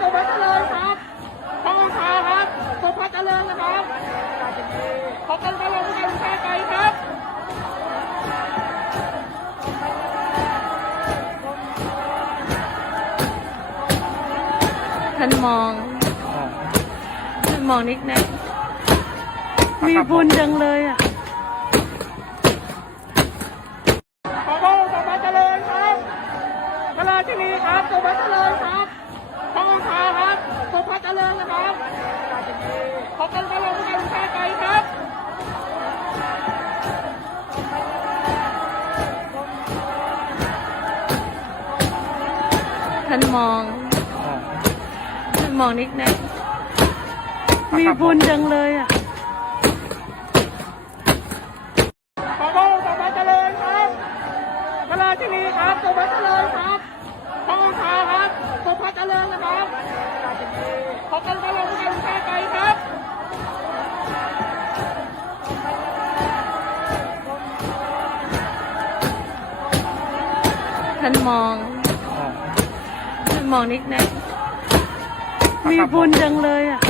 สุภัสเจริญครับพระองคาครับสุภัสเจริญนะครับ ขอบคุณพระองค์การชาไกครับท่านมองท่านมองนิดนะมีบุญจังเลยอะขอพระองค์สุภัสเจริญครับพระราชินีครับสุภัสเจริญครับ ท่านมอง ท่านมองนิดนะมีบุญจังเลยอะขอพระองค์สุภัสเจริญครับพระราชินีครับสุภัสเจริญครับพระองค์ชาครับสุภัสเจริญนะครับขอบคุณพระองค์การชาไกครับท่านมองท่าน มองนิดนะ มีบุญจังเลยอะ